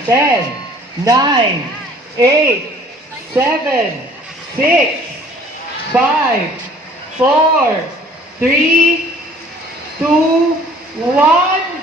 10, 9, 8, 7, 6, 5, 4, 3, 2, 1.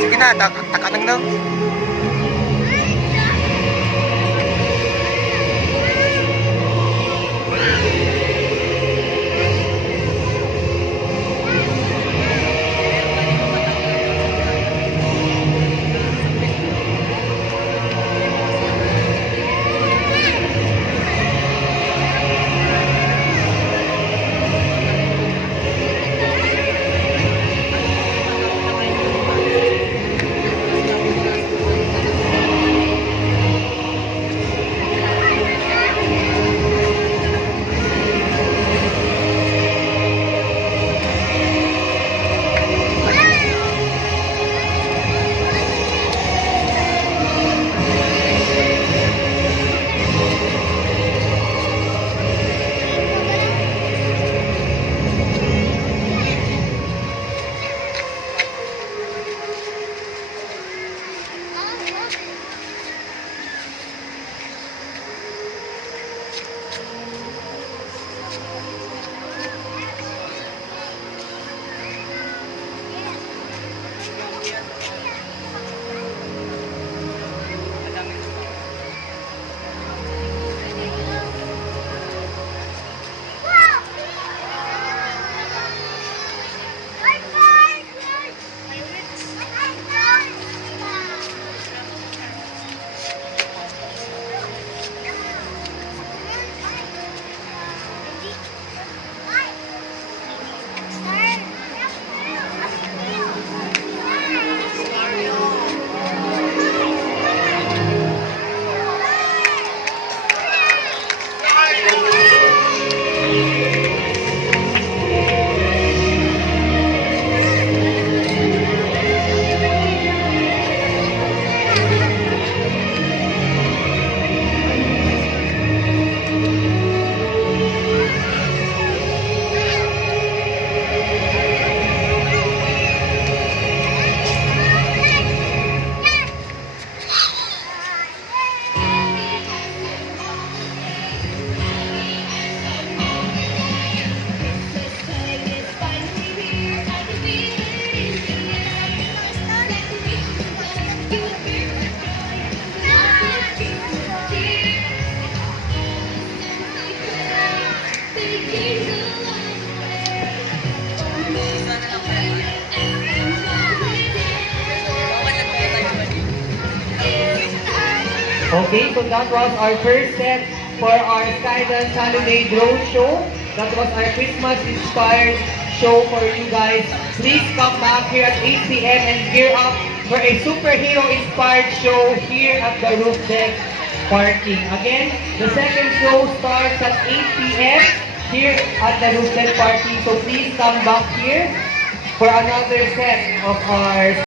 Sige na, takanang na. Okay, so that was our first set for our Skydance Holiday Drone Show. That was our Christmas-inspired show for you guys. Please come back here at 8 p.m. and gear up for a superhero-inspired show here at the roof deck parking. Again, the second show starts at 8 p.m. here at the roof deck parking. So please come back here for another set of our